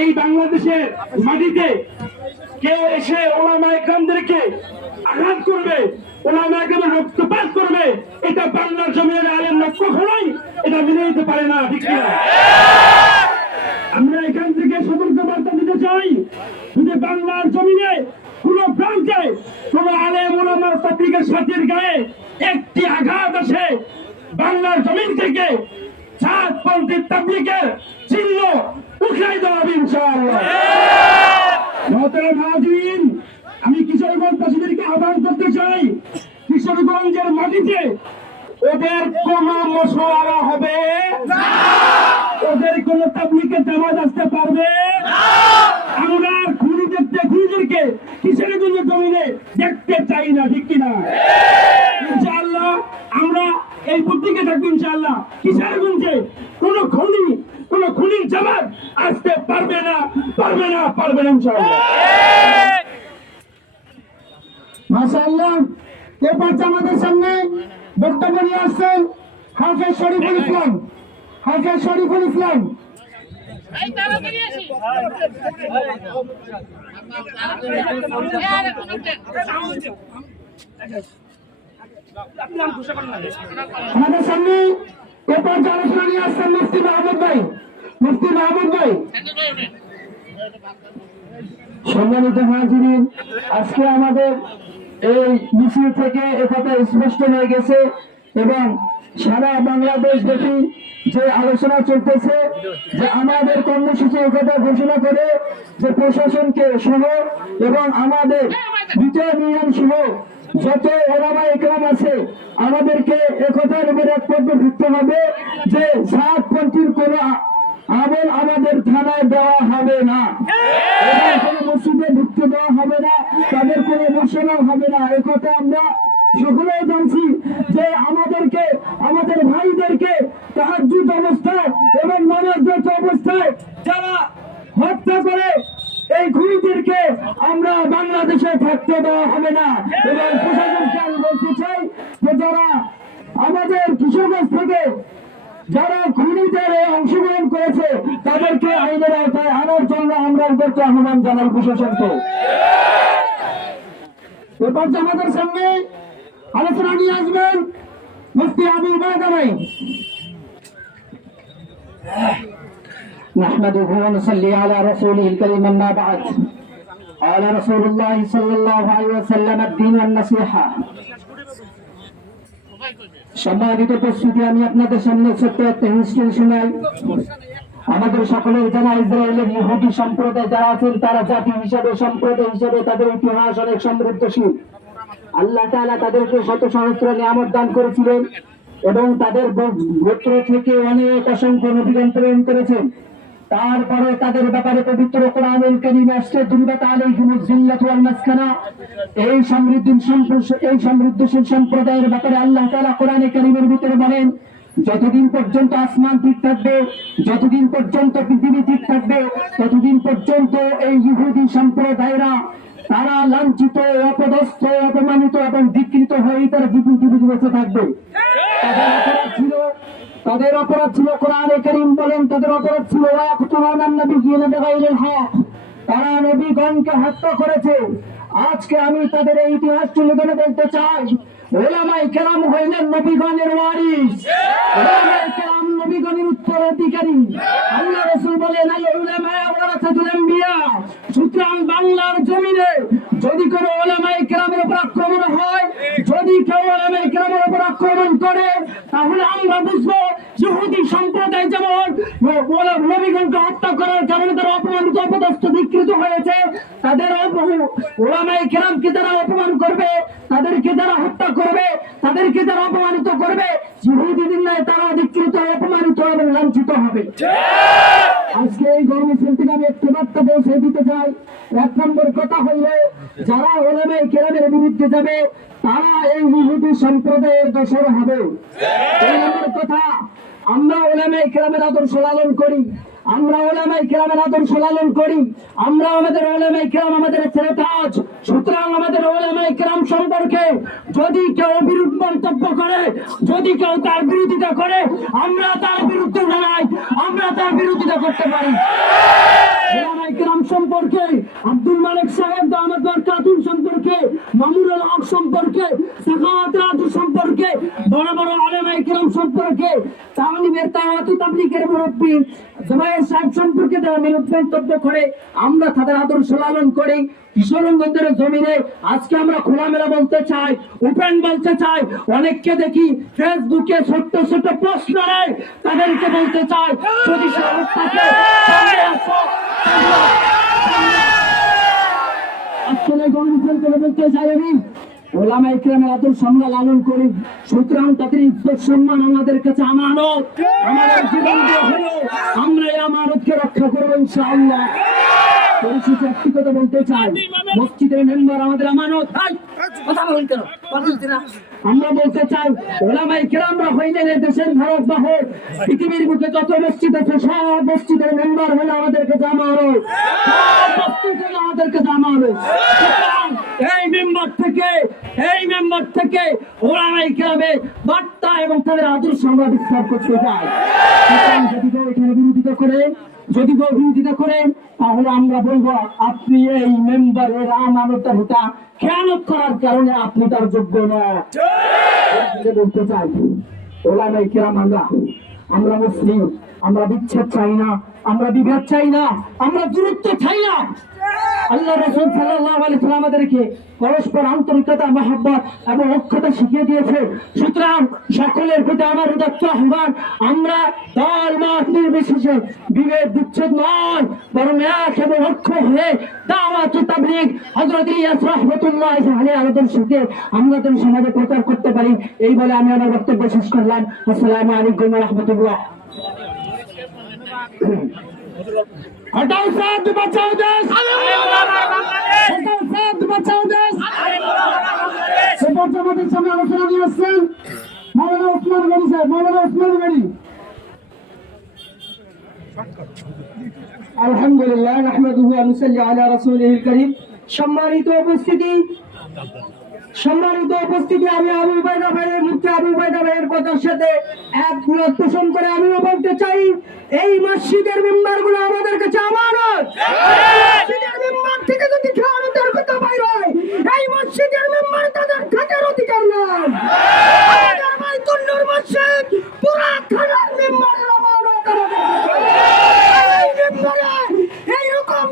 এই বাংলাদেশের মাটিতে কেউ এসে ওলামায়ে কেরামদেরকে আঘাত করবে, ওলামায়ে কেরামের রক্তপাত করবে, এটা বাংলার জমিনের আলেমরা কখনোই এটা মেনে নিতে পারে না, ঠিক না? আমরা এখান থেকে সতর্ক বার্তা দিতে চাই, যদি বাংলার জমিনে কোন প্রান্তে কোন আলেম ওলামা তাবলীগের সাথীর গায়ে একটি আঘাত আসে, বাংলার জমিন থেকে জাতপন্থী তাবলীগের চিহ্ন উঠাই দেওয়া হবে ইনশাআল্লাহ। মহতারাম হাজিরিন, আমি কিশোরগঞ্জবাসীদেরকে আহ্বান করতে চাই, কিশোরগঞ্জের মাটিতে ওদের কোন মশওয়ারা হবে না, ওদের কোন তাবলীগের জামাত আসতে পারবে না। আমরা খুনিদেরকে কিশোরগঞ্জের জমিনে দেখতে চাই না, ঠিক কিনা? ইনশাআল্লাহ আমরা এই বুদ্ধিকে থাকবো ইনশাআল্লাহ। কিশোরগঞ্জে কোন খুনির জামাত আসতে পারবে না ইনশাআল্লাহ। মাশাআল্লাহ। এরপর আমাদের সামনে বক্তব্য নিয়ে আসছেন হাফেজ শরীফুল ইসলাম। হাফেজ শরীফুল ইসলাম। আমাদের সামনে এরপর আলোচনা নিয়ে আসছেন মুফতি মাহমুদ ভাই। মুফতি মাহমুদ ভাই। সম্মানিত হাজিরিন, আজকে আমাদের এই মিছিল থেকে একথা স্পষ্ট হয়ে গেছে এবং সারা বাংলাদেশ ব্যাপী যে আলোচনা চলতেছে যে আমাদের কর্মসূচি একথা ঘোষণা করে যে প্রশাসনকে সহ এবং আমাদের বিচার নিয়ম সহ যত ওলামায়ে কেরাম আছে আমাদেরকে একথার উপর একপত্র থাকতে হবে যে জাতপন্থীর কোন আমল আমাদের থানায় দেওয়া হবে না, কোন মসজিদে ঢুকতে দেওয়া হবে না, তাদের কোনো বসানো হবে না। একথা আমরা সকলেই জানছি যে আমাদেরকে আমাদের ভাইদেরকে তাহাজ্জুদ অবস্থায় এবং নামাজরত অবস্থায় যারা হত্যা করে এই খুনিদেরকে আমরা বাংলাদেশে থাকতে দেওয়া হবে না। এবং প্রশাসনকে আমি বলতে চাই যে যারা আমাদের কিশোরগঞ্জ থেকে যারা খুনিদের অংশগ্রহণ করেছে তাদেরকে আইনের আওতায় আনার জন্য আমরা উদ্যত আহ্বান জানাই প্রশাসনকে। এরপর আমাদের সামনে আলোচনা নিয়ে আসবেন মুফতি আবু উবায়দা ভাই। نحمده ونصلي على رسوله الكريم أما بعد قال رسول الله صلى الله عليه وسلم الدين النصيحة। সম্মানিত উপস্থিতি, আমি আপনাদের সামনে ছোট্ট একটা হিস্ট্রি শোনাই। আমাদের সকলের জানা ইসরায়েলের ইহুদি সম্প্রদায় যারা আছেন তারা জাতি হিসাবে সম্প্রদায় হিসাবে তাদের ইতিহাস অনেক সমৃদ্ধশীল। আল্লাহ তাআলা তাদেরকে শত সহস্র নিয়ামত দান করেছিলেন এবং তাদের গোত্র থেকে অনেক অসংখ্য নবীগণ প্রেরণ করেছেন। তারপরে তাদের ব্যাপারে পবিত্র কোরআনুল কারীমে আসছে দুরবাত আলাইহিমুজ জিল্লাতু ওয়াল মাসকানা। এই সমৃদ্ধশীল সম্প্রদায়ের ব্যাপারে আল্লাহ তাআলা কোরআনে কারীমের ভিতরে বলেন, যতদিন পর্যন্ত আসমান ঠিক থাকবে, যতদিন পর্যন্ত পৃথিবী ঠিক থাকবে, ততদিন পর্যন্ত এই ইহুদি সম্প্রদায়রা তারা লাঞ্ছিত, অপদস্থ, অপমানিত এবং বিকৃত হয়ে তারা পৃথিবীতে বেঁচে থাকবে। তাদের অপরাধ ছিল কোরআনে কারীম বলেন তাদের অপরাধ ছিল ওয়ায়াকতুলুনান নাবিয়্যিনা বিগাইরিল হক, তারা নবীগণকে হত্যা করেছে। আজকে আমি তাদের এই ইতিহাস তুলে ধরে বলতে চাই, ওলামায়ে কেরাম হইলেন নবীগণের ওয়ারিস, ওলামায়ে কেরাম নবীগণের উত্তরাধিকারী। আল্লাহ রাসূল বলেন আল উলামা ওয়ারাসাতুল আম্বিয়া। সুতরাং বাংলার জমিনে যদি কোনো ওলামায়ে কেরামের উপর আক্রমণ হয়, যদি কেউ ওলামায়ে কেরামের উপর আক্রমণ করে, তাহলে আমরা বুঝবো ইহুদি সম্প্রদায় যেমন নবীগণকে হত্যা করার কারণে তারা অপমানিত, অপদস্থ, বিকৃত হয়েছে, তাদের ওলামায়ে কেরামকে যারা অপমান করবে, তাদেরকে যারা হত্যা করবে, তাদেরকে যারা অপমানিত করবে, ইহুদিদের ন্যায় তারা বিকৃত, অপমানিত এবং লাঞ্ছিত হবে। আজকে এই গণমিছিল থেকে আমি একটি বার্তা পৌঁছে দিতে চাই। এক নম্বর কথা হইলে যারা ওলামায়ে কেরামের বিরুদ্ধে যাবে তারা এই ইহুদি সম্প্রদায়ের দোসর হবে। দুই নম্বর কথা, আমরা ওলামায়ে কেরামের আদর্শ লালন করি, আমরা ওলামায়ে কেরামের আদর্শ লালন করি, আমরা আমাদের ওলামায়ে কেরাম আমাদের ছেলে তাজ। সুতরাং আমাদের ওলামায়ে কেরাম সম্পর্কে যদি কেউ বিরূপ মন্তব্য করে, যদি কেউ তার বিরোধিতা করে, আমরা তার বিরুদ্ধে দাঁড়াই, আমরা তার বিরোধিতা করতে পারি। ওলামায়ে কেরাম সম্পর্কে, আব্দুল মালিক সাহেব দামাত বরকাতুহু সম্পর্কে, মামুনুল হক সম্পর্কে, সাখাওয়াত রাজু সম্পর্কে, বড় বড় ওলামায়ে কেরাম সম্পর্কে, তাওয়ালিবের তাওয়াতু তাবলীগের মুরব্বী জুবায়ের সাহেব সম্পর্কে যারা বিরূপ মন্তব্য করে, আমরা তাদের আদর্শ লালন করি। কিশোরগঞ্জের জমিনে আজকে আমরা খোলামেলা বলতে চাই, ওপেন বলতে চাই। অনেককে দেখি ফেসবুকে ছোট্ট ছোট্ট প্রশ্ন নেয়, তাদেরকে বলতে চাই যদি সাহস থাকে সামনে আসো। আসলে গণমিছিল করে বলতে চাই আমি ওলামায়ে কেরামের আদর্শ আমরা লালন করি। সুতরাং তাদের ইজ্জত সম্মান আমাদের কাছে আমানত, আমাদের জীবন দিয়ে হলো আমরা এই আমানতকে রক্ষা করবো ইনশাআল্লাহ। পরিশেষে একটি কথা বলতে চাই, মসজিদের মেম্বার আমাদের আমানত। কথা বলুন কেন? আমরা বলতে চাই ওলামায়ে কেরামরা হইলেন এই দেশের ধারক বাহক। পৃথিবীর বুকে যত মসজিদ আছে সব মসজিদের মেম্বার হলে আমাদের কাছে আমানত, সব মসজিদ হলে আমাদের কাছে আমানত। এই মেম্বার থেকে ওলামায়ে কেরামের বার্তা এবং তাদের আদর্শ আমরা বিস্তার করতে চাই। যদি কেউ এখানে বিরোধিতা করেন তাহলে আমরা বলবো আপনি এই মেম্বারের আমানতের খেয়ানত করার কারণে আপনি তার যোগ্য না। বলতে চাই ওলামায়ে কেরাম আমরা মুসলিম, আমরা বিচ্ছেদ চাই না, আমরা বিভেদ চাই না, আমরা দূরত্ব চাই না। আল্লাহ রাসূল সাল্লাল্লাহু আলাইহি ওয়াসাল্লাম আমাদেরকে পরস্পর আন্তরিকতা, মহব্বত এবং ঐক্যতা শিখিয়ে দিয়েছে। সুতরাং সকলের প্রতি আমার উদাত্ত আহ্বান, আমরা দল মত নির্বিশেষে বিভেদ বিচ্ছেদ নয়, বরং এক এবং ঐক্য হয়ে দাওয়াত তাবলীগ হযরত ইলিয়াস রাহমাতুল্লাহি আলাইহির আদর্শকে আমাদের সমাজে প্রচার করতে পারি। এই বলে আমি আমার বক্তব্য শেষ করলাম। আসসালামু আলাইকুম ওয়া রাহমাতুল্লাহ। हटाओ साथ बचाओ देश, हटाओ साथ बचाओ देश। আমাদের সামনে আলোচনা নিয়ে আসছেন মাওলানা ওসমান গনি সাহেব। মাওলানা ওসমান গনি। আলহামদুলিল্লাহ নাহমাদুহু ওয়া নুসাল্লি আলা রাসূলিল কারীম। সম্মানিত উপস্থিতি, আমি আবু উবাইদা ভাইয়ের মুফতি আবু উবাইদা ভাইয়ের কথার সাথে একমত পোষণ করে আমিও বলতে চাই এই মসজিদের মেম্বারগুলো আমাদের কাছে আমানত। মসজিদের মেম্বার থেকে যদি খেয়ানতের কথা বাইর হয়, এই মসজিদের মেম্বার তাদের খাতার অধিকার নয়। আমাদের বাইতুল নূর মসজিদ পুরা থানার মেম্বারের আমানত আমাদের। এই মেম্বারে এইরকম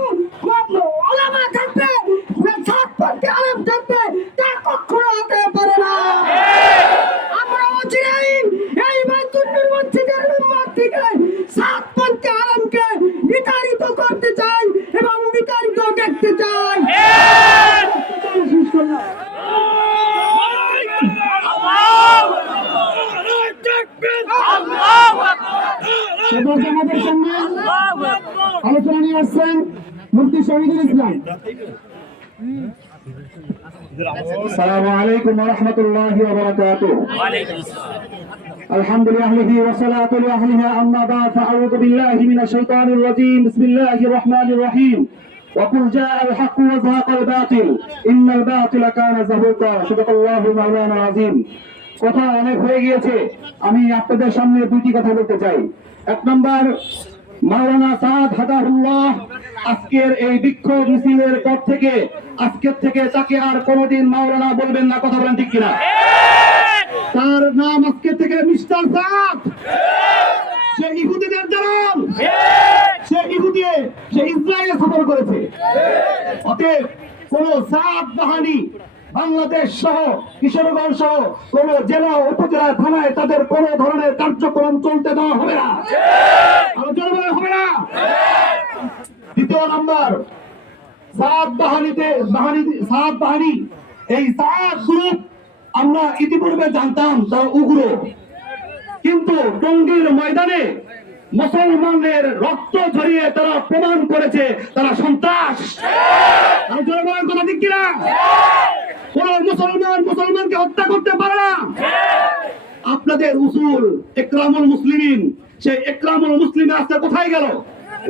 ওলামা থাকবে, ছাত্রপন্থী আলেম থাকবে, তা কখনো হতে পারে না। আমরা অচিরেই এই বাইতুল নূর মসজিদের মেম্বার থেকে ছাত্রপন্থী আলেমকে বিতাড়িত করতে চাই এবং বিতাড়িত দেখতে চাই। আমাদের সঙ্গে আলোচনা নিয়ে আসছেন মুফতি শহীদুল ইসলাম। আসসালামু আলাইকুম ওয়া রাহমাতুল্লাহি ওয়া বারাকাতুহু। আলহামদুলিল্লাহি ওয়া সালাতু আলাইহি আম্মা বা'দ। আউযু বিল্লাহি মিনাশ শাইতানির রাজীম। বিসমিল্লাহির রহমানির রহিম। ওয়া কুল জাআল হাক্কু ওয়া যাহাকাল বাতিল ইন্নাল বাতিলা কানা যাহুকা। সাদাকাল্লাহু মাওলানা আযীম। কথা অনেক হয়ে গিয়েছে, আমি আপনাদের সামনে দুটি কথা বলতে চাই। এক নম্বর, মাওলানা সাদ হাদাহুল্লাহ আজকের এই বিক্ষোভ মিছিলের পর থেকে আজকের থেকে তাকে আর কোনোদিন মাওলানা বলবেন না। কথা বলেন ঠিক কিনা? তার নাম আজকে থেকে মিস্টার সাদ। সে ইহুদিদের দালাল, সে ইসরায়েলে সফর করেছে। অতএব কোন সাদ বাহিনী বাংলাদেশ সহ কিশোরগঞ্জ সহ কোন জেলা উপজেলা থানায় তাদের কোন ধরনের কার্যক্রম চলতে দেওয়া হবে না, আলোচনা হবে না। দ্বিতীয় নাম্বার, সাদ বাহিনী এই সাদ গ্রুপ আমরা ইতিপূর্বে জানতাম তারা উগ্র, কিন্তু টঙ্গীর ময়দানে মুসলমানের রক্ত ঝরিয়ে তারা প্রমাণ করেছে তারা সন্ত্রাস। কথা ঠিক কিনা? কোন মুসলমানকে হত্যা করতে পারে না। আপনাদের উসুল ইকরামুল মুসলিমিন, সেই ইকরামুল মুসলিমিন আজকে কোথায় গেল?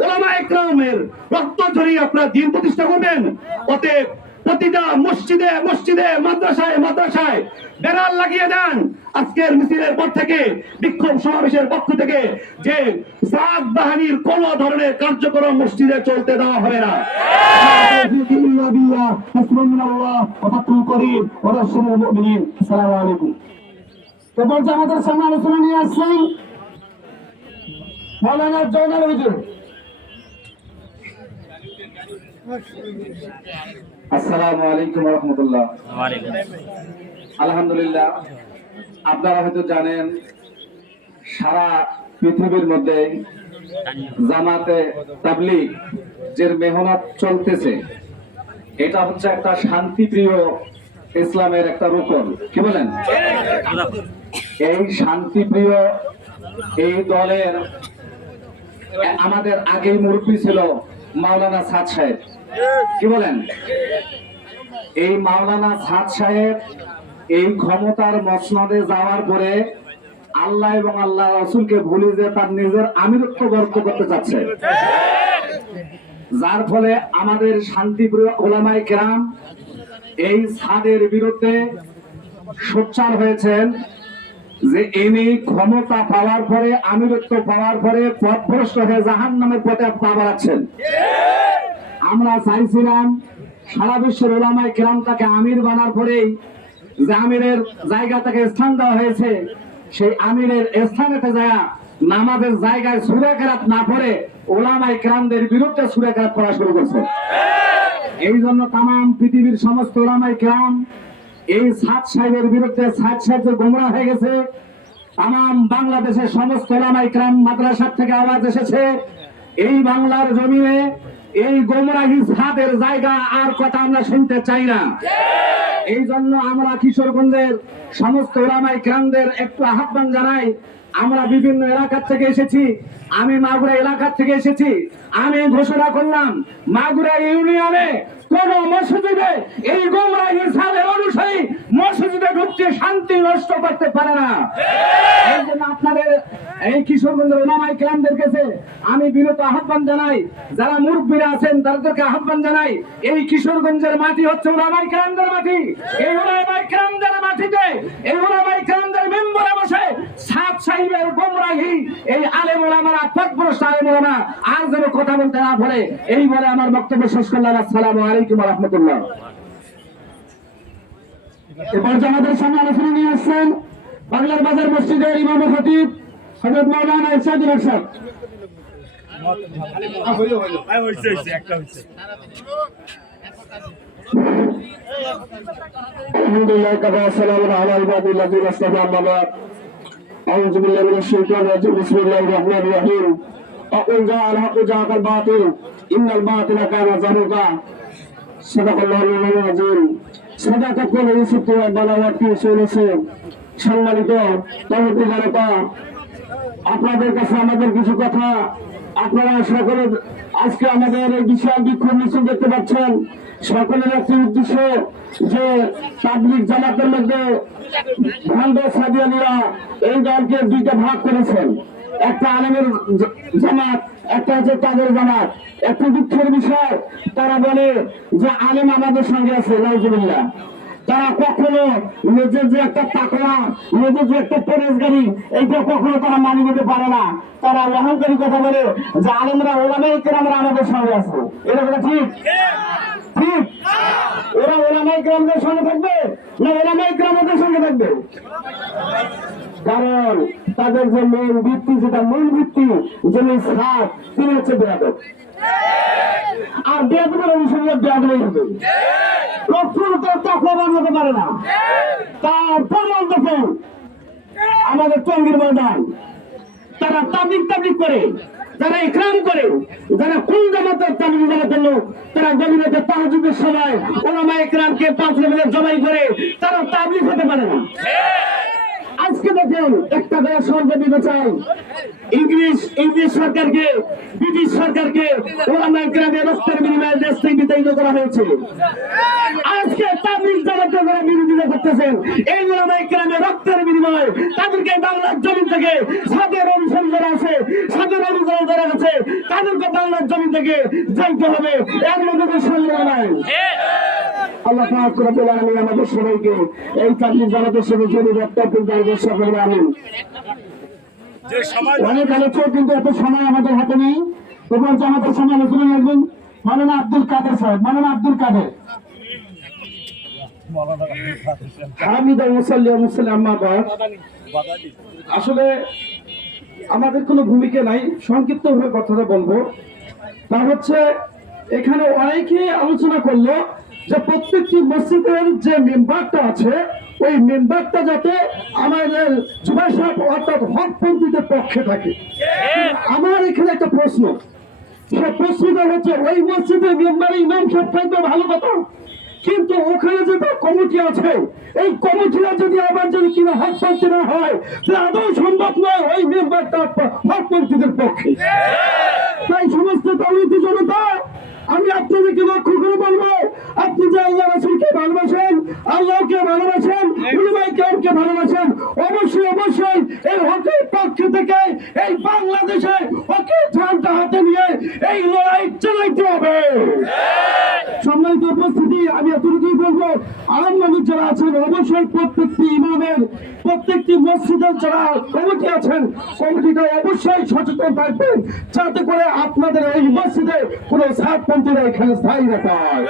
ওলামায়ে কেরামের রক্ত ঝরিয়ে আপনারা দিন প্রতিষ্ঠা করবেন। অতএব প্রতিটা মসজিদে মসজিদে মাদ্রাসায় মাদ্রাসায় ব্যানার লাগিয়ে দেন আজকের মিছিলের পর থেকে, বিক্ষোভ সমাবেশের পক্ষ থেকে, যে সাদ বাহিনীর কোন ধরনের কার্যক্রম মসজিদে চলতে দেওয়া হবে না। এরপর আমাদের সামনে আলোচনা নিয়ে আসছেন মৌলানা জয়নাল হুজুর। আসসালামু আলাইকুম ওয়া রাহমাতুল্লাহ। আলহামদুলিল্লাহ, আপনারা হয়তো জানেন সারা পৃথিবীর মধ্যে জামাতে তাবলীগ যে মেহনত চলতেছে, এটা হচ্ছে একটা শান্তিপ্রিয় ইসলামের একটা রুকন। কি বলেন? এই শান্তিপ্রিয় এই দলের আমাদের আগেই মুরব্বী ছিল মাওলানা সাদ সাহেব। কি বলেন? এই মাওলানা সাদ সাহেব এই ক্ষমতার মসনদে যাওয়ার পরে আল্লাহ এবং আল্লাহ রাসূলকে ভুলে যে তার নিজের আমিরত্ব গর্ব করতে চাচ্ছে, যার ফলে আমাদের শান্তিপ্রিয় ওলামায়ে কেরাম এই সাদের বিরুদ্ধে সোচ্চার হয়েছেন যে ইনি ক্ষমতা পাওয়ার পরে, আমিরত্ব পাওয়ার পরে পথভ্রষ্ট হয়ে জাহান্নামের পথে পা বাড়াচ্ছেন। আমরা চাইছিলাম সারা বিশ্বের ওলামায়ে কেরাম তাকে আমির বানার পরেই যে আমিরের জায়গা তাকে স্থান দেওয়া হয়েছে, সেই আমিরের স্থানেতে যায় নামাজের জায়গায় সূরা কেরাত না পড়ে ওলামায়ে কেরামদের বিরুদ্ধে সূরা কেরাত পড়া শুরু করছে। এই জন্য তামাম পৃথিবীর সমস্ত ওলামায়ে কেরাম এই সাদ সাহেবের বিরুদ্ধে, সাদ সাহেব যে গোমরা হয়ে গেছে, তামাম বাংলাদেশের সমস্ত ওলামায়ে কেরাম মাদ্রাসা থেকে আওয়াজ এসেছে, এই বাংলার জমিনে এই গোমরাহি সাদের জায়গা আর কথা আমরা শুনতে চাই না। এই জন্য আমরা কিশোরগঞ্জের সমস্ত ওলামায়ে কেরামদের একটু আহ্বান জানাই। আমরা বিভিন্ন এলাকা থেকে এসেছি, আমি মাগুরা এলাকা থেকে এসেছি। আমি ঘোষণা করলাম মাগুরা ইউনিয়নে কোন মসজিদে এই গোমরাহি সাদের অনুসারী মসজিদে ঢুকতে শান্তি নষ্ট করতে পারে না। এই জন্য আপনাদের এই কিশোরগঞ্জের ওলামায়ে কেরামদের কাছে আমি বিনত আহ্বান জানাই, যারা মুরব্বীরা আছেন তাদেরকে আহ্বান জানাই, এই কিশোরগঞ্জের মাটি হচ্ছে ওলামায়ে কেরামদের মাটি। এই ওলামায়ে কেরামদের মাটিতে, এই ওলামায়ে কেরামদের মেম্বারে বসে সাদ সাহেবের গোমরাহি এই আলেম ওলামারা, পথভ্রষ্ট আলেম ওলামা আর যেন কথা বলতে না পারে, এই বলে আমার বক্তব্য শেষ করলাম। আসসালামু আলাইকুম ওয়া রাহমাতুল্লাহ। এরপর আমাদের সামনে আলোচনা নিয়ে আসছেন বাংলার বাজার মসজিদের ইমাম ও খতিব হযরত মাওলানা ইরশাদুল হক সাহেব। আলহামদুলিল্লাহ কাবা সালামুন আলা ইবাদিল্লাযিনা ইসতাফা আম্মা বাদ। আউযু বিল্লাহি মিনাশ শাইতানির রাজিম। বিসমিল্লাহির রাহমানির রাহিম। আকুল জাআল হাক্কু জাআকাল বাতিল ইন্নাল বাতিলা কানা যাহুকা। সাদাকাল্লাহুল আযীম। সাদাকাতুল ইউসুফ ওয়া বালাওয়াতি চলেছে। সম্মানিত তৌহিদি জনতা, আপনাদের কাছে আমাদের কিছু কথা, আপনারা সকলে আজকে আমাদের এই বিশাল বিক্ষোভ মিছিল দেখতে পাচ্ছেন। সকলের একটি উদ্দেশ্য যে তাবলীগ জামাতের মধ্যে ভণ্ড সাদিয়ানীরা এই দলকে দুইটা ভাগ করেছেন, একটা আলেমের জামাত, একটা হচ্ছে তাদের জামাত। একটু দুঃখের বিষয়, তারা বলে যে আলেম আমাদের সঙ্গে আছে, নাউজুবিল্লাহ। তারা কখনো নিজের যে একটা তাকওয়া, নিজের যে একটা পরেশগারি, এইটা কখনো তারা মানি নিতে পারে না। তারা অহংকারী কথা বলে যে আলেমরা, ওলামায়ে কেরামরা আমাদের সঙ্গে আছে। এটা কথা ঠিক? ঠিক? ওরা ওলামায়ে কেরামদের সঙ্গে থাকবে না ওলামায়ে কেরামদের সঙ্গে থাকবে? কারণ তাদের যে মূল ভিত্তি, যেটা মূল ভিত্তি, যিনি সাদ, তিনি হচ্ছে বেয়াদব। আর বেয়াদবের অনুসরণে বেয়াদবই হবে। কখনো তার তাকওয়া বানাতে পারে না। তার প্রমাণ দেখুন আমাদের টঙ্গীর ময়দান। তারা তাবলীগ করে, যারা ইকরাম করে, যারা কোন জামাতের তাবলীগ জামাতের লোক, তারা গভীরতে তাহাজ্জুদের সময় ওলামায়ে কেরামকে 5 মিনিট জবাই করে, তারা তাবলীগ হতে পারে না। আজকে দেখেন একটা দেশ সরকার দিতে চাই, ইংলিশ সরকারকে, ব্রিটিশ সরকারকে ওলামায়ে কেরামের রক্তের বিনিময়ে দেশ থেকে বিতাড়িত করা হয়েছে। আজকে আজকে তাবলীগ জামাতে যারা বিরোধিতা করতেছেন, এই ওলামায়ে কেরামের রক্তের বিনিময়ে তাদেরকে বাংলার জমিন থেকে সাদের অনুসারী যারা আছে, সাদের অনুসারী যারা আছে, তাদেরকে বাংলার জমিন থেকে যাইতে হবে, এর মধ্যে কোনো সন্দেহ নাই। আল্লাহ পাক রব্বুল আলামিন আমাদের সবাইকে এই তাবলীগ জামাতের সাথে জড়িত তৌফিক দান করুন, আমিন। অনেক আলোচক, কিন্তু এত সময় আমাদের হাতে নেই। এবার জামাতের সামনে আলোচনা রাখবেন মাওলানা আব্দুল কাদের সাহেব। মাওলানা আব্দুল কাদের। হামিদুল মুসাল্লি ওয়া মুসাল্লি আম্মা বাদ। আসলে আমাদের কোনো ভূমিকা নাই, সংক্ষিপ্ত ভাবে কথাটা বলবো। তা হচ্ছে এখানে অনেকে আলোচনা করলো যে প্রত্যেকটি মসজিদের যে মেম্বারটা আছে, ওই মেম্বারটা যাতে আমাদের জুবাই সাহেব অর্থাৎ হকপন্থীদের পক্ষে থাকে। আমার এখানে একটা প্রশ্ন, সে প্রশ্নটা হচ্ছে ওই মসজিদের মেম্বারে ইমাম সাহেব থাকবে ভালো কথা, কিন্তু ওখানে যে কমিটি আছে, এই কমিটিরা যদি আবার যদি কিনা হকপন্থী না হয়, তাহলে আদৌ সম্ভব নয় ওই মেম্বারটা হকপন্থীদের পক্ষে। তাই সমস্ত তাওহীদি জনতা, আমি আপনাদেরকে লক্ষ্য করে বলবো, আপনি যে আল্লাহ রাসূলকে ভালোবাসেন, আল্লাহকে ভালোবাসেন, উলামায়ে কেরামকে ভালোবাসেন, অবশ্যই অবশ্যই এই হকের পক্ষ থেকে এই বাংলাদেশে হকের ঝান্ডা হাতে নিয়ে এই লড়াই চালাইতে হবে। সম্মানিত উপস্থিতি, আমি এতটুকুই বলবো, আলেম মানুষ যারা আছেন অবশ্যই প্রত্যেকটি ইমামের, প্রত্যেকটি মসজিদের যারা কমিটি আছেন, কমিটিটা অবশ্যই সচেতন থাকবেন, যাতে করে আপনাদের এই মসজিদে কোনো সাতপন্থীরা এখানে স্থায়ী না পায়।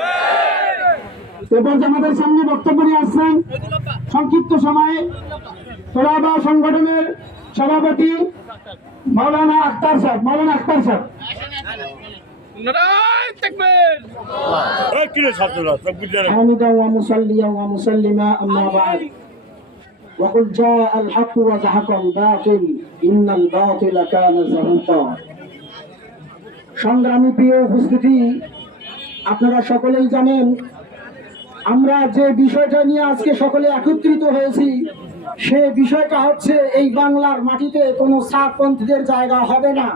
এবার আমাদের সামনে বক্তব্য নিয়ে আসছেন সংক্ষিপ্ত সময়ে তোলাবা সংগঠনের সভাপতি মাওলানা আখতার সাহেব। মাওলানা আখতার সাহেব। حامدا ومصليا ومسلما أما بعد وقل جاء الحق وزهق الباطل إن الباطل كان زهوقا। সংগ্রামী প্রিয় উপস্থিতি, আপনারা সকলেই জানেন আমরা যে বিষয়টা নিয়ে আজকে সকলে একত্রিত হয়েছি, সে বিষয়টা হচ্ছে এই বাংলার মাটিতে কোনো সাতপন্থীদের জায়গা হবে না,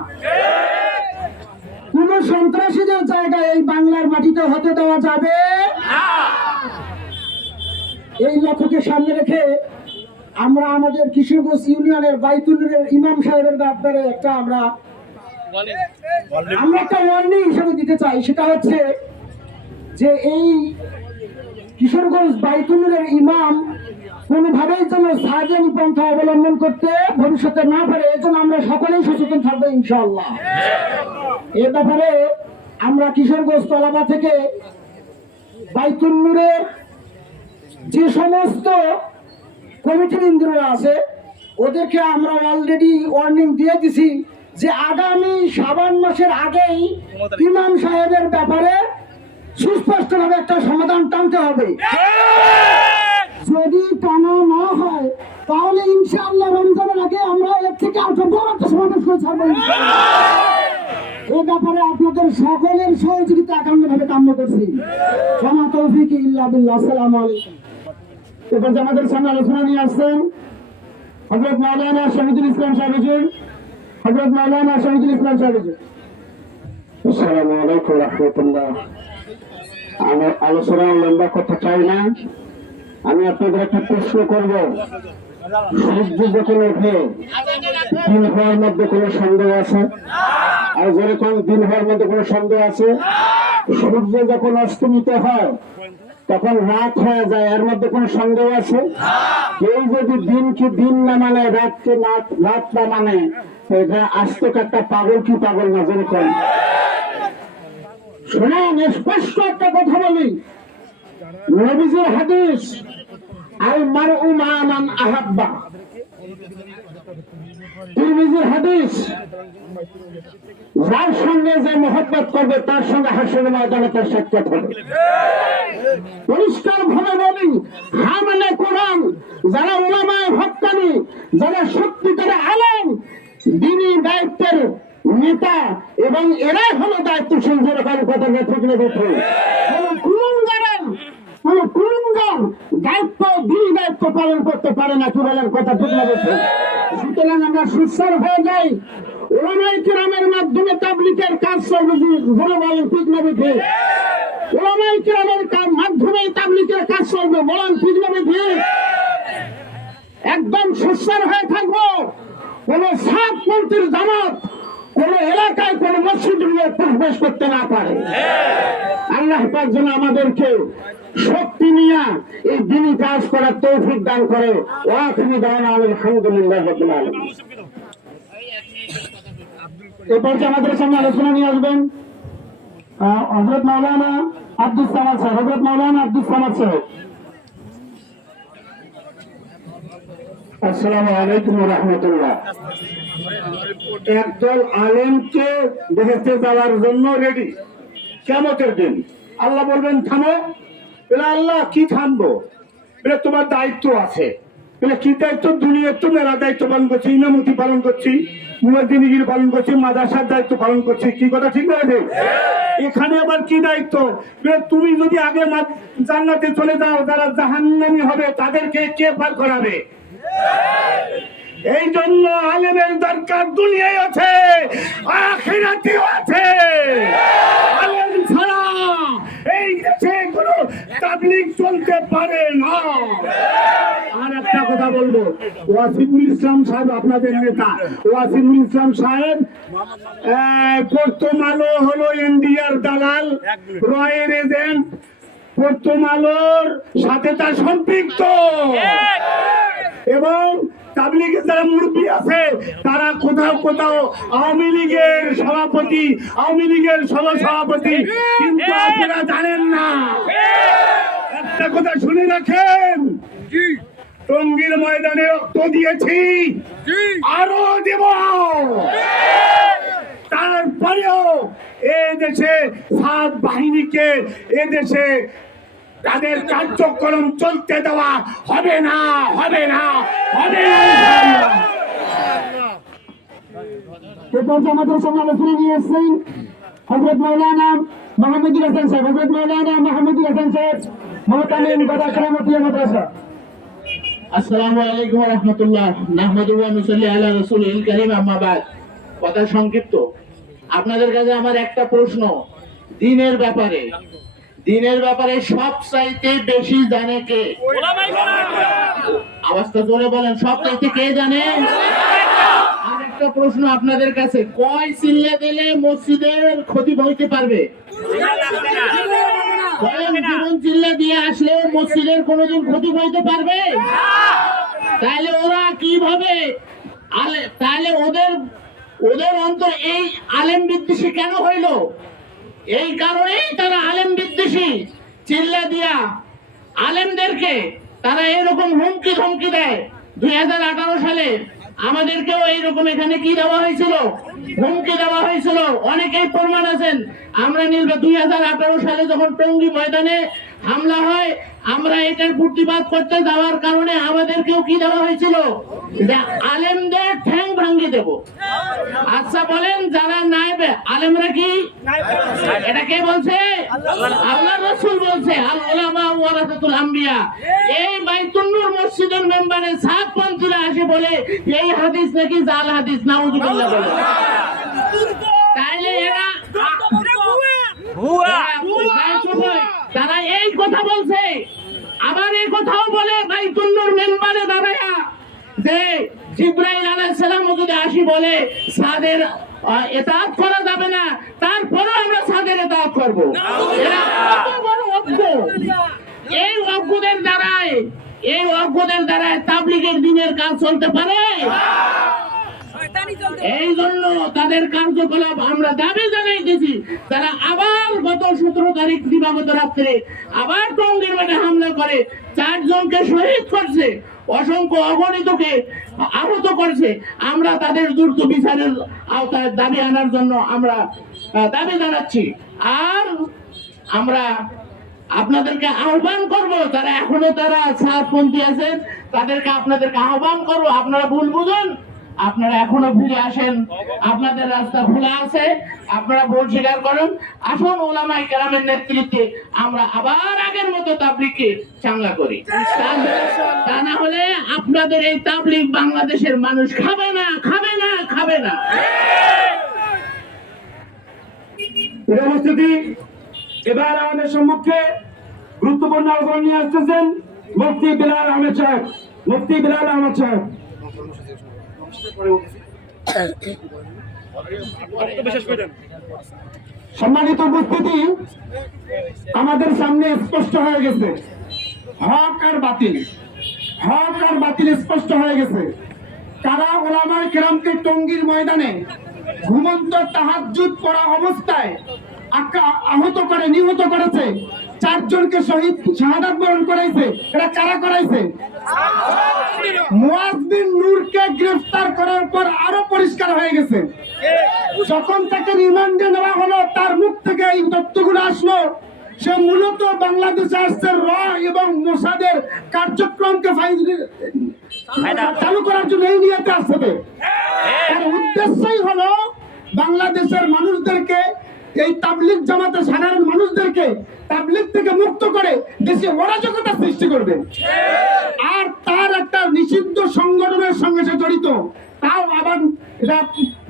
কোন সন্ত্রাসীদের জায়গা এই বাংলার মাটিতে হতে দেওয়া যাবে না। এই লক্ষ্যকে সামনে রেখে আমরা আমাদের কিশোরগঞ্জ ইউনিয়নের বাইতুলের ইমাম সাহেবের ব্যাপারে আমরা একটা ওয়ার্নিং হিসেবে দিতে চাই। সেটা হচ্ছে যে এই কিশোরগঞ্জ বাইতুলের ইমাম কোনোভাবেই যেন সাহায্যানি পন্থা অবলম্বন করতে ভবিষ্যতে না পারে, এজন্য আমরা সকলেই সচেতন থাকবো ইনশাআল্লাহ। এ ব্যাপারে আমরা কিশোরগঞ্জ তলাবা থেকে বাইতুল নূরের যে সমস্ত কমিটির ইন্দ্ররা আছে, ওদেরকে আমরা অলরেডি ওয়ার্নিং দিয়ে দিছি যে আগামী শাবান মাসের আগেই ইমাম সাহেবের ব্যাপারে সুস্পষ্টভাবে একটা সমাধান টানতে হবে। যদি টানা না হয় তাহলে ইনশাআল্লাহ রমজানের আগে আমরা এর থেকে আরো বড় একটা সমাবেশ করে ছাড়বো। এই ব্যাপারে আপনাদের সকলের সহযোগিতা একান্তভাবে কাম্য করছি। ওমা তৌফিক ইল্লা বিল্লাহ। আসসালামু আলাইকুম। এবার আমাদের সামনে আলোচনা নিয়ে আসছেন হযরত মাওলানা শহীদুল ইসলাম সাহেব হুজুর। হযরত মাওলানা শহীদুল ইসলাম সাহেব হুজুর। আসসালামু আলাইকুম ওয়া রাহমাতুল্লাহ। আমি আলোচনা লম্বা করতে চাই না, আমি আপনাদের একটা প্রশ্ন করব। সূর্য যখন ওঠে দিন হওয়ার মধ্যে কোনো সন্দেহ আছে? আর যেরকম দিন হওয়ার মধ্যে কোনো সন্দেহ আছে? সূর্য যখন অস্তমিত হয় তখন রাত হয়ে যায়, এর মধ্যে কোনো সন্দেহ আছে? কেউ যদি দিনকে দিন না মানে, রাতকে রাত না মানে, এটা আস্ত একটা পাগল কি পাগল না? যেরকম শোনেন, স্পষ্ট একটা কথা বলি, নবীজির হাদিস আল মারউ মা মান আহাব্বা, তিরমিজির হাদিস, যার সঙ্গে যে মহব্বত করবে তার সঙ্গে হাসরের ময়দানে তার সাক্ষাৎ হবে। পরিষ্কার ভাবে বলি, হা মানে কোরআন, যারা উলামায়ে হক্কানি, যারা সত্যিকারে আলেম, দ্বীনি দায়িত্বের নেতা, এবং এরাই হলো দায়িত্বশীল। যেরকম কথা ঠিক না দেখো, দায়িত্ব দ্বীনি দায়িত্ব পালন করতে পারে না, কি বলার কথা ঠিক না দেখো। সুতরাং আমরা সুস্থর হয়ে যাই, উলামায়ে কেরামের মাধ্যমে তাবলীগের কাজ চলবে, বলেন ঠিক না দেখে। উলামায়ে কেরামের মাধ্যমে মাধ্যমেই তাবলীগের কাজ করবে। বলেন ঠিক না ঠিক? একদম সুস্বার হয়ে থাকবো। কোন সাতপন্থীর জামাত কোন এলাকায় কোন মসজিদ নিয়ে প্রবেশ করতে না পারে। আল্লাহ পাক যেন আমাদেরকে শক্তি নিয়ে এই দিনই কাজ করার তৌফিক দান করে। ওয়াখিরি দাওয়ানা আলহামদুলিল্লাহ রাব্বিল আলামিন। এরপর যে আমাদের সামনে আলোচনা নিয়ে আসবেন হযরত মাওলানা আব্দুস সামাদ সাহেব। হযরত মাওলানা আব্দুস সামাদ সাহেব। আসসালামু আলাইকুম ওয়া রাহমাতুল্লাহ। একদল আলেমকে দেখতে যাওয়ার জন্য রেডি। কিয়ামতের দিন আল্লাহ বলবেন থামো। বলে আল্লাহ কি থামবো? বলে তোমার দায়িত্ব আছে। বলে কি দায়িত্ব? দুনিয়ার তো মেলা দায়িত্ব পালন করছি, ইমামতি পালন করছি, মুয়াজ্জিনগিরি পালন করছি, মাদ্রাসার দায়িত্ব পালন করছি। কি কথা ঠিক না? এখানে আবার কি দায়িত্ব? বলে তুমি যদি আগে জান্নাতে চলে যাও, যারা জাহান্নামী হবে তাদেরকে কে পার করাবে? এই জন্য আলেমের দরকার দুনিয়ায় আছে, আখিরাতেও আছে। আলেম ছাড়া এই দেশে কোনো তাবলীগ চলতে পারে না। আর একটা কথা বলবো, ওয়াসিফুল ইসলাম সাহেব আপনাদের নেতা। ওয়াসিফুল ইসলাম সাহেব প্রথম আলো হলো ইন্ডিয়ার দালাল, রয়ের এজেন্ট। প্রথম আলোর সাথে তার সম্পৃক্ত এবং তাবলীগের যারা মুরব্বী আছে তারা কোথাও কোথাও আওয়ামী লীগের সভাপতি, আওয়ামী লীগের সভাপতি। কিন্তু আপনারা জানেন না। একটা কথা শুনে রাখেন, টঙ্গীর ময়দানে রক্ত দিয়েছি, আরো দেব। তারপরেও এ দেশে সাত বাহিনীকে এ দেশে তাদের কার্যক্রম চলতে দেওয়া হবে না, হবে না, হবে না। এরপর যে আমাদের সামনে আলোচনা নিয়ে এসেছেন হযরত মাওলানা মাহমুদুল হাসান সাহেব। হযরত মাওলানা মাহমুদুল হাসান সাহেব, মুহতামিম গদা কেরামতিয়া মাদ্রাসা। আসসালামু আলাইকুম ওয়া রাহমাতুল্লাহ। নাহমাদুহু ওয়া নুসাল্লি আলা রাসূলিল কারীম, আম্মা বাদ। কথা সংক্ষিপ্ত। আপনাদের কাছে আমার একটা প্রশ্ন, দ্বীনের ব্যাপারে সবচাইতে বেশি জানে কে? আওয়াজটা জোরে বলেন, সবচাইতে কে জানে? আর একটা প্রশ্ন আপনাদের কাছে, কয় চিল্লা দিলে মসজিদের ক্ষতি হইতে পারবে? জীবন চিল্লা দিয়ে আসলেও মসজিদের কোনোদিন ক্ষতি হইতে পারবে? তাহলে ওরা কিভাবে, তাহলে ওদের অন্তর এই আলেম বিদ্বেষী কেন হইল? এই কারণেই তারা আলেম বিদ্বেষী। চিল্লা দিয়া আলেমদেরকে তারা এরকম হুমকি ধমকি দেয়। 2018 সালে আমাদেরকেও এইরকম এখানে কি দেওয়া হয়েছিল? হুমকি দেওয়া হয়েছিল। অনেকেই প্রমাণ আছেন। আমরা 2018 সালে যখন টঙ্গী ময়দানে হামলা হয়, আমরা এটার প্রতিবাদ করতে যাওয়ার কারণে আমাদেরকেও কি দেওয়া হয়েছিল? যে আলেমদের ঠ্যাং ভাঙ্গি দেব। আচ্ছা বলেন, যারা নায়েবে আলেমরা কি? এটা কে বলছে? আল্লাহর রাসূল বলছে, আল উলামা ওয়ারাসাতুল আম্বিয়া। এই বাইতুন নূর মসজিদের মেম্বারে সাতপন্থীরা আসে বলে এই হাদিস নাকি জাল হাদিস, নাউযুবিল্লাহ বলে। তাইলে এরা তারা এই কথা বলছে, আবার এই কথাও বলে বাইতুন নূর মেম্বারে দাঁড়ায়া যে জিবরাইল আলাইহিস সালাম যদি আসি বলে সাদের ইতাআত করা যাবে না, তারপরে আমরা সাদের ইতাআত করব। এরা কত বড় অজ্ঞ! এই অজ্ঞদের দ্বারায় তাবলীগের দ্বীনের কাজ চলতে পারে? এই জন্য তাদের কার্যকলাপ আমরা দাবি জানাইতেছি। তারা আবার গত 17 তারিখ দিবাগত রাত্রে আবার টঙ্গীর মাঠে হামলা করে 4 জনকে শহীদ করছে, অসংখ্য অগণিতকে আহত করছে। আমরা তাদের দ্রুত বিচারের আওতায় দাবি আনার জন্য আমরা দাবি জানাচ্ছি। আর আমরা আপনাদেরকে আহ্বান করব, যারা এখনো সাতপন্থী আছেন তাদেরকে আপনাদেরকে আহ্বান করব, আপনারা ভুল বুঝুন, আপনারা এখনো ফিরে আসেন। আপনাদের রাস্তা খোলা আছে, আপনারা ভুল স্বীকার করুন। আসুন উলামায়ে কেরামের নেতৃত্বে আমরা আবার আগের মতো তাবলীগকে চাঙ্গা করি। তা না হলে আপনাদের এই তাবলীগ বাংলাদেশের মানুষ খাবে না, খাবে না, খাবে না। উপস্থিতি, এবার আমাদের সম্মুখে গুরুত্বপূর্ণ আলোচনা নিয়ে আসতেছেন মুফতি বিলাল আহমেদ সাহেব। মুফতি বিলাল আহমেদ সাহেব। সম্মানিত উপস্থিতি, আমাদের সামনে স্পষ্ট হয়ে গেছে হক আর বাতিল। হক আর বাতিল স্পষ্ট হয়ে গেছে। কারা ওলামায়ে কেরামকে টঙ্গীর ময়দানে ঘুমন্ত তাহাজ্জুদ পড়া অবস্থায় আহত করে নিহত করেছে, 4 জনকে শহীদ শাহাদাত বরণ করাইছে, এটা কারা করাইছে? মুয়াজ বিন নূরকে গ্রেফতার করার পর আরো পরিষ্কার হয়ে গেছে। যখন তাকে রিমান্ডে নেওয়া হলো, তার মুখ থেকে এই তথ্যগুলো আসলো, সে মূলত বাংলাদেশে আসছে র এবং মোসাদের কার্যক্রমকে চালু করার জন্য এই নিয়েতে আসছে। তার উদ্দেশ্যই হলো বাংলাদেশের মানুষদেরকে, এই তাবলিগ জামাতের সাধারণ মানুষদেরকে তাবলিগ থেকে মুক্ত করে দেশে অরাজকতা সৃষ্টি করবে। আর তার একটা নিষিদ্ধ সংগঠনের সঙ্গে সে জড়িত, তাও আবার এটা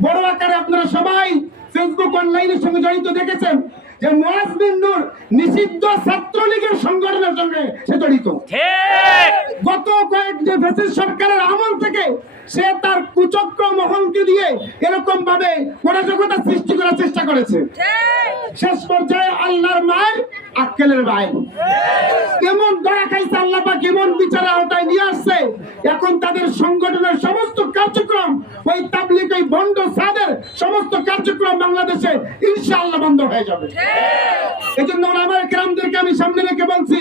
বড় আকারে আপনারা সবাই ফেসবুক অনলাইনের সঙ্গে জড়িত দেখেছেন যে মুয়াজ বিন নূর নিষিদ্ধ ছাত্রলীগের সংগঠনের সঙ্গে সে জড়িত। গত কয়েক যে ফ্যাসিস্ট সরকারের আমল থেকে সে তার কুচক্র মহলকে দিয়ে এরকম ভাবে অরাজকতা সৃষ্টি করার চেষ্টা করেছে। শেষ পর্যায়ে আল্লাহর মায়ের আক্কেলের ভাই কেমন দয়া খাইছে আল্লাহ পাক, কেমন বিচার আওতায় নিয়ে আসছে। এখন তাদের সংগঠনের সমস্ত কার্যক্রম, ওই তাবলিগ, ওই বন্ড সাদের সমস্ত কার্যক্রম বাংলাদেশে ইনশাআল্লাহ বন্ধ হয়ে যাবে। এই জন্য ওলামায়ে কেরামদেরকে আমি সামনে রেখে বলছি,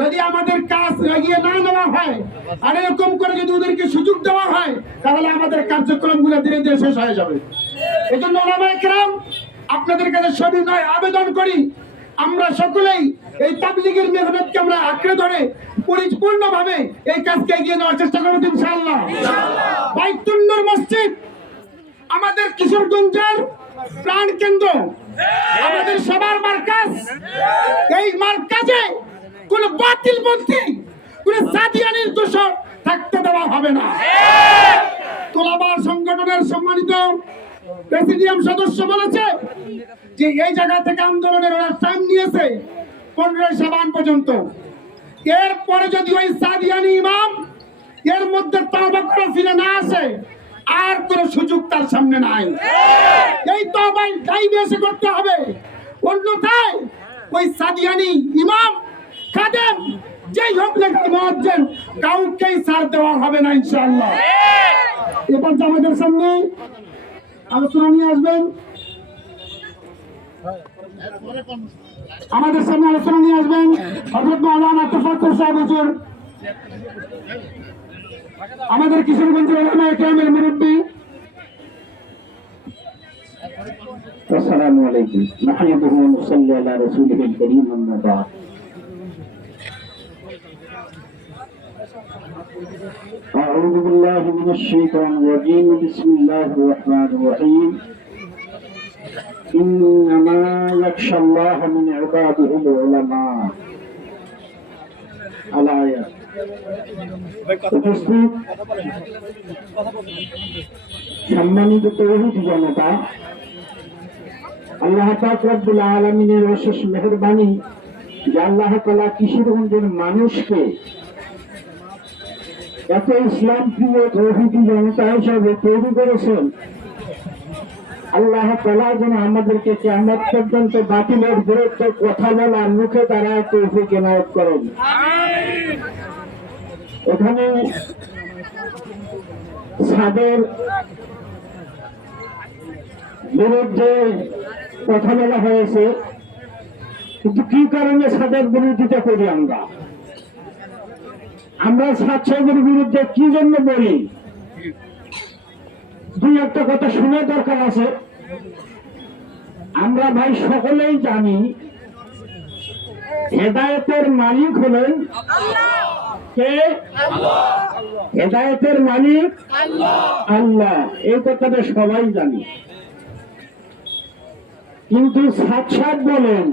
যদি আমাদের কাজ এগিয়ে না নেওয়া হয় আর এরকম করে যদি ওদেরকে সুযোগ দেওয়া হয়, তাহলে আমাদের কার্যক্রমগুলো ধীরে ধীরে শেষ হয়ে যাবে। এই জন্য ওলামায়ে কেরাম আপনাদের কাছে সবিনয় আবেদন করি, আমরা সকলেই এই তাবলিগের মেহনতকে আমরা আঁকড়ে ধরে পরিপূর্ণভাবে এই কাজকে এগিয়ে নেওয়ার চেষ্টা করব ইনশাআল্লাহ। বাইতুল নূর মসজিদ আমাদের কিশোরগঞ্জের প্রাণ কেন্দ্র, আমাদের সবার মার্কাজ। এই মার্কাজে কোন বাতিলপন্থী, কোন সাদিয়ানির দোষর থাকতে দেওয়া হবে না। তোলাবার সংগঠনের সম্মানিত প্রেসিডিয়াম সদস্য বলেছে যে এই জায়গা থেকে আন্দোলনের ওরা টাইম নিয়েছে 15 শাবান পর্যন্ত। এরপরে যদি ওই সাদিয়ানি ইমাম এর মধ্যে তওবা করে ফিরে না আসে, আর কোন সুযোগ তার সামনে নাই। এই তওবাই দায়ী এসে করতে হবে, অন্যথায় ওই সাদিয়ানি ইমাম, খাদেম, যেই হোক না কেন, মুয়াজ্জিন, কাউকেই ছাড় দেওয়া হবে না ইনশাআল্লাহ। এবার আমাদের সামনে আলোচনা নিয়ে আসবেন, আমাদের সামনে আলোচনা নিয়ে আসবেন হযরত মাওলানা তাফাজ্জুল সাহেব হুজুর, আমাদের কিশোরগঞ্জের ওলামায়ে কেরামের মুরব্বী। আসসালামু আলাইকুম। নাহমাদুহু ওয়া নুসাল্লি আলা রাসূলিহিল কারীম, আম্মা বা'দ। أعوذ بالله من الشيطان الرجيم. بسم الله الرحمن الرحيم. إنما يخشى الله من عباده العلماء. الآية. উপস্থিত সম্মানিত তৌহিদ জনতা, আল্লাহ পাক রব্বুল আলামিনের অশেষ মেহেরবানি যে আল্লাহ তাআলা কিশোরগঞ্জের মানুষকে এত ইসলাম প্রিয় তৌহিদি জনতা হিসাবে তৈরি করেছেন। আল্লাহ তাআলা যেন আমাদেরকে কিয়ামত পর্যন্ত বাতিলের বিরুদ্ধে কথা বলার মুখে দ্বারা তৌফিক এনায়েত করেন। এখানে সাদের বিরুদ্ধে কথা বলা হয়েছে, কিন্তু কি কারণে সাদের বিরোধিতা করি আমরা? আমরা সাদ সাহেবের বিরুদ্ধে কি জন্য বলি? দুই একটা কথা শুনে দরকার আছে। আমরা ভাই সকলেই জানি হেদায়েতের মালিক হলেন কে? হেদায়েতের মালিক আল্লাহ। এই কথাটা সবাই জানি, কিন্তু সাদ সাহেব বলেন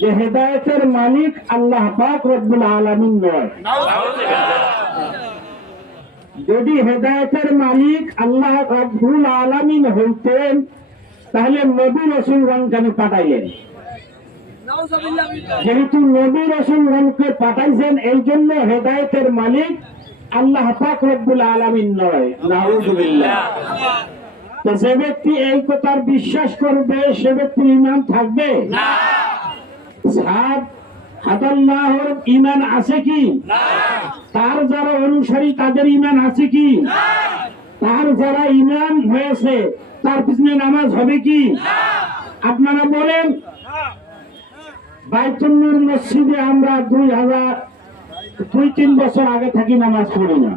যে হেদায়েতের মালিক আল্লাহ পাক রব্বুল আলামিন নয়। যদি হেদায়েতের মালিক আল্লাহ রব্বুল আলামিন হইতেন, তাহলে নবী রাসূলগণ কেন পাঠাইলেন? যেহেতু নবী রাসূলগণকে পাঠাইছেন, এই জন্য হেদায়েতের মালিক আল্লাহ পাক রব্বুল আলামিন নয়। নাউযুবিল্লাহ। তো যে ব্যক্তি এই কথার বিশ্বাস করবে সে ব্যক্তির ঈমান থাকবে না। সাদ হাদাল্লাহর ঈমান আছে কি? তার যারা অনুসারী তাদের ঈমান আছে কি? তার যারা ঈমান হয়েছে তার পিছনে নামাজ হবে কি? আপনারা বলেন, বাইতুল নূর মসজিদে আমরা 2-3 বছর আগে থাকি নামাজ পড়ি না।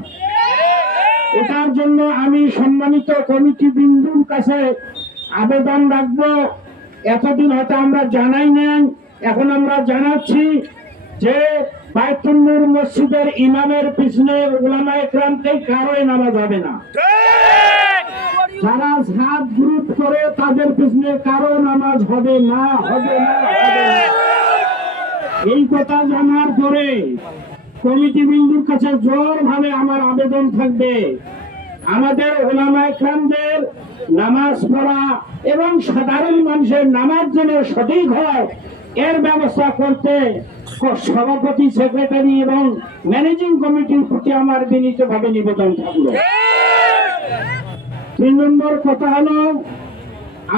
এটার জন্য আমি সম্মানিত কমিটি বিন্দুর কাছে আবেদন রাখবো, এতদিন হয়তো আমরা জানাই নাই, এখন আমরা জানাচ্ছি যে বাইতুল নূর মসজিদের ইমামের পিছনে উলামায়ে কেরামকে কারোই নামাজ হবে না। যারা সাত গ্রুপ করে তাদের পিছনে কারো নামাজ হবে না, হবে না, হবে না। এই কথা জানার পরে কমিটি বিন্দুর কাছে জোর ভাবে আমার আবেদন থাকবে, আমাদের উলামায়ে কেরামদের নামাজ পড়া এবং সাধারণ মানুষের নামাজ যেন সঠিক হয় এর ব্যবস্থা করতে সভাপতি, সেক্রেটারি এবং ম্যানেজিং কমিটির প্রতি আমার বিনীতভাবে নিবেদন থাকলো। 3 নম্বর কথা হলো,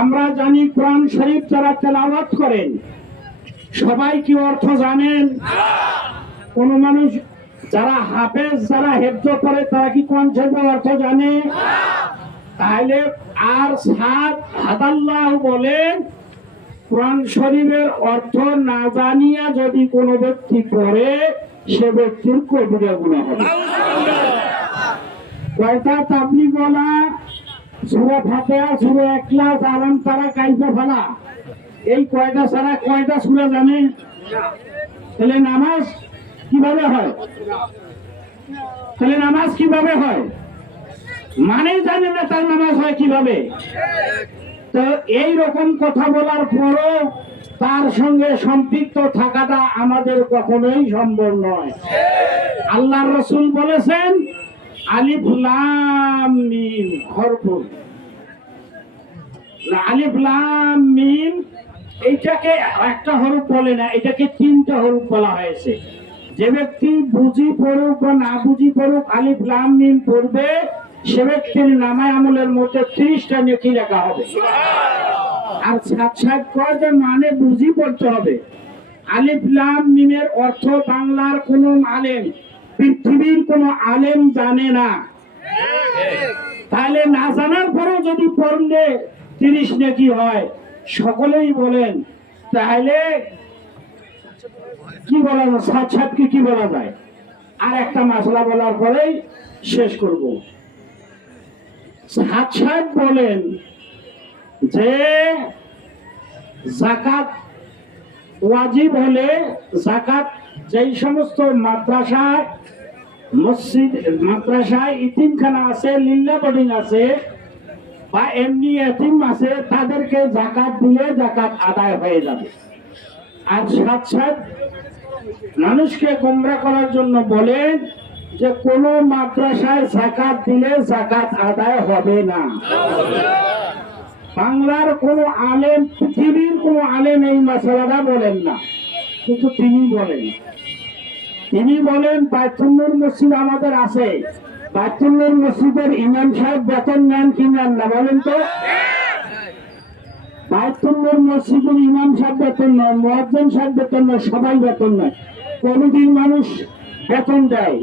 আমরা জানি কোরআন শরীফ যারা তেলাওয়াত করেন সবাই কি অর্থ জানেন? কোন মানুষ যারা হাফেজ, যারা হেফজ করে তারা কি কোরআন শরীফের অর্থ জানে? তাহলে আর সাদ হাদাল্লাহ বলেন, কোরআন শরীফের অর্থ না জানিয়া যদি কোনো ব্যক্তি পড়ে সে ব্যক্তির কবিরা গুনাহ হবে। কয়টা তাবলীগ ওয়ালা সূরা ফাতিহা, সূরা ইখলাস, আলাম তারা, কাইফা ফালা, এই কয়টা ছাড়া কয়টা সূরা জানে? তাহলে নামাজ কিভাবে হয়? তাহলে নামাজ কিভাবে হয়? মানে জানে না তার নামাজ হয় কিভাবে? তো এই রকম কথা বলার পরও তার সঙ্গে সম্পৃক্ত থাকাটা আমাদের কখনোই সম্ভব নয়। আল্লাহর রাসূল বলেছেন, আলিফ লাম মিম হরফ, আলিফ লাম মিম এইটাকে একটা হরফ বলে না, এটাকে 3টা হরফ বলা হয়েছে। যে ব্যক্তি বুঝি পড়ুক বা না বুঝি পড়ুক আলিফ লাম মিম পড়বে সে ব্যক্তির নামায় আমলের মধ্যে 30টা নেকি লেখা হবে। আর সাত কয় যে মানে বুঝি পড়তে হবে। আলিফ লাম মিমের অর্থ বাংলার কোন আলেম, পৃথিবীর কোন আলেম জানে না। তাহলে না জানার পরেও যদি পড়লে 30 নেকি হয়, সকলেই বলেন, তাহলে কি বলা যায়? সাতকে কি বলা যায়? আর একটা মাসলা বলার পরেই শেষ করব। সাত বলেন যে যাকাত ওয়াজিব হলে, যাকাত যেই সমস্ত মাদ্রাসায়, মসজিদ, মাদ্রাসায় ইতিমখানা আছে, লিল্লা বোর্ডিং আছে বা এমনি এতিম আছে, তাদেরকে যাকাত দিলে যাকাত আদায় হয়ে যাবে। আর সাত মানুষকে গোমরা করার জন্য বলেন যে কোন মাদ্রাসায় যাকাত দিলে যাকাত আদায় হবে না। বাংলার কোন আলেম, পৃথিবীর কোন আলেম এই মাসালাটা বলেন না, কিন্তু তিনি বলেন বাইতুল নূর মসজিদ আমাদের আছে, বাইতুল নূর মসজিদের ইমাম সাহেব বেতন নেন কি নেন না বলেন তো? বাইতুল নূর মসজিদের ইমাম সাহেব বেতন নয়, মুয়াজ্জিন সাহেব বেতন নয়, সবাই বেতন নয়, কমিটির মানুষ বেতন দেয়।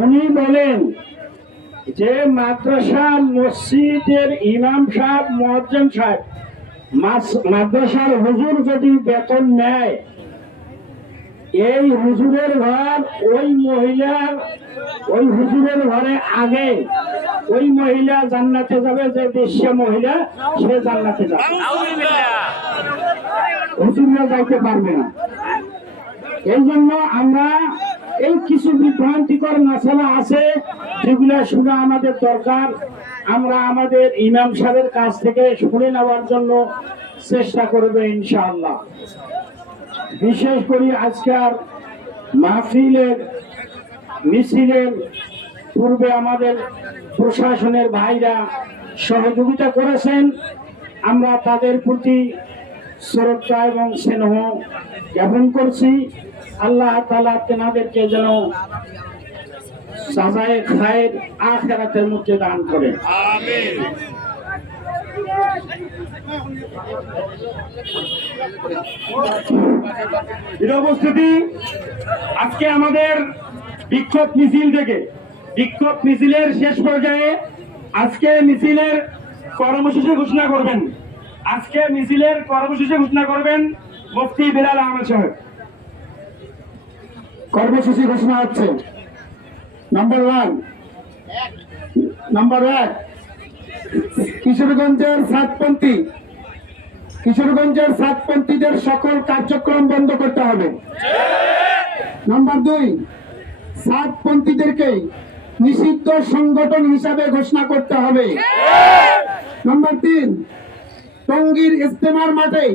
উনি বলেন যে মাদ্রাসা মসজিদের ইমাম সাহেব, মুয়াজ্জিন সাহেব, মাদ্রাসার হুজুর যদি বেতন নেয়, এই হুজুরের ঘর ওই মহিলার, ওই হুজুরের ঘরে আগে ওই মহিলা জান্নাতে যাবে, যে বেশ্যা মহিলা সে জান্নাতে যাবে, হুজুররা যাইতে পারবে না। এই জন্য আমরা এই কিছু বিভ্রান্তিকর মাসালা আছে যেগুলো শোনা আমাদের দরকার, আমরা আমাদের ইমাম সাহেবের কাছ থেকে শুনে নেওয়ার জন্য চেষ্টা করবে ইনশাআল্লাহ। বিশেষ করে আজকের মাহফিলের মিছিলের পূর্বে আমাদের প্রশাসনের ভাইরা সহযোগিতা করেছেন, আমরা তাদের প্রতি শ্রদ্ধা এবং স্নেহ জ্ঞাপন করছি। আল্লাহ তাআলা তেনাদেরকে যেন সাজায়ে খায়ের আখিরাতের মধ্যে দান করেন। আমিন। এর উপস্থিতি আজকে আমাদের বিক্ষোভ মিছিলের শেষ পর্যায়ে আজকে মিছিলের কর্মসূচি ঘোষণা করবেন মুফতি বিলাল আহমেদ সাহেব। কর্মসূচি ঘোষণা হচ্ছে। নাম্বার 1 কিশোরগঞ্জের সাতপন্থীদের সকল কার্যক্রম বন্ধ করতে হবে। নাম্বার 2 সাতপন্থীদেরকে নিষিদ্ধ সংগঠন হিসাবে ঘোষণা করতে হবে। নাম্বার 3 টঙ্গীর ইজতেমার মাঠে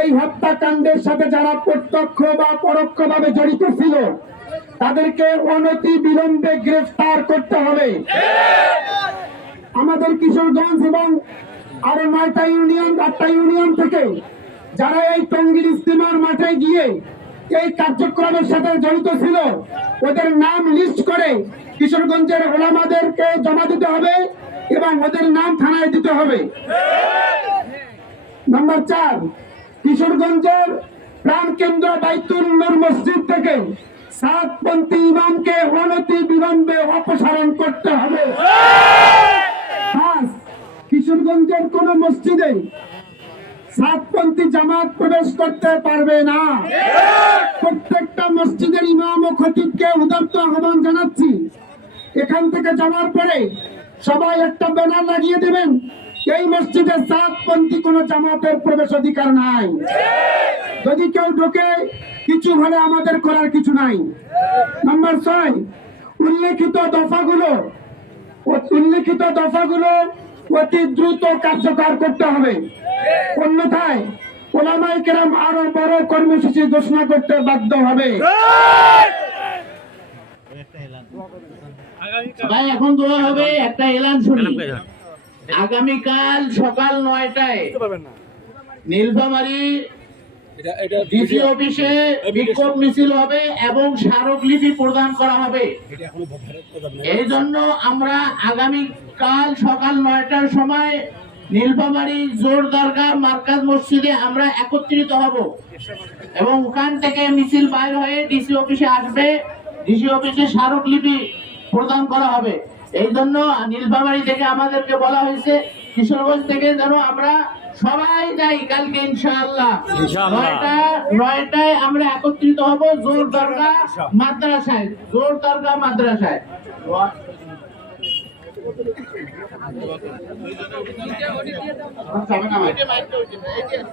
এই হত্যাকাণ্ডের সাথে যারা প্রত্যক্ষ বা পরোক্ষভাবে জড়িত ছিল তাদেরকে অনতি বিলম্বে গ্রেফতার করতে হবে। আমাদের কিশোরগঞ্জ এবং আরো 9টা ইউনিয়ন 8টা ইউনিয়ন থেকে যারা এই টঙ্গীর ইজতেমার মাঠে গিয়ে এই কার্যক্রমের সাথে জড়িত ছিল ওদের নাম লিস্ট করে কিশোরগঞ্জের ওলামাদেরকে জমা দিতে হবে এবং ওদের নাম থানায় দিতে হবে। নাম্বার 4 কিশোরগঞ্জের প্রাণকেন্দ্র বাইতুল নূর মসজিদ থেকে সাতপন্থী ইমামকে অনতি বিলম্বে অপসারণ করতে হবে। 5 কিশোরগঞ্জের কোন মসজিদে সাতপন্থী জামাত প্রবেশ করতে পারবে না। প্রত্যেকটা মসজিদের ইমাম ও খতিবকে উদাত্ত আহ্বান জানাচ্ছি, এখান থেকে যাওয়ার পরে সবাই একটা ব্যানার লাগিয়ে দেবেন, এই মসজিদে সাতপন্থী কোন জামাতের প্রবেশ অধিকার নাই। যদি কেউ ঢোকে কিছু হলে আমাদের করার কিছু নাই। নাম্বার 6 উল্লেখিত দফাগুলো অতি দ্রুত কার্যকর করতে হবে, অন্যথায় ওলামায়ে কেরাম আরো বড় কর্মসূচি ঘোষণা করতে বাধ্য হবে। ভাই এখন দোয়া হবে, একটা এলান শুনি। আগামীকাল সকাল 9টায় নীলফামারী ডিসি অফিসে বিক্ষোভ মিছিল হবে এবং স্মারকলিপি প্রদান করা হবে। এই জন্য আমরা আগামীকাল সকাল 9টার সময় নীলফামারী জোর দরগা মার্কাজ মসজিদে আমরা একত্রিত হব এবং ওখান থেকে মিছিল বাইর হয়ে ডিসি অফিসে আসবে। ডিসি অফিসে স্মারকলিপি প্রদান করা হবে। এই জন্য নীলফামারী থেকে আমাদেরকে বলা হয়েছে কিশোরগঞ্জ থেকে যেন আমরা সবাই যাই কালকে ইনশাআল্লাহ 9টায় আমরা একত্রিত হব জোর দরগা মাদ্রাসায়।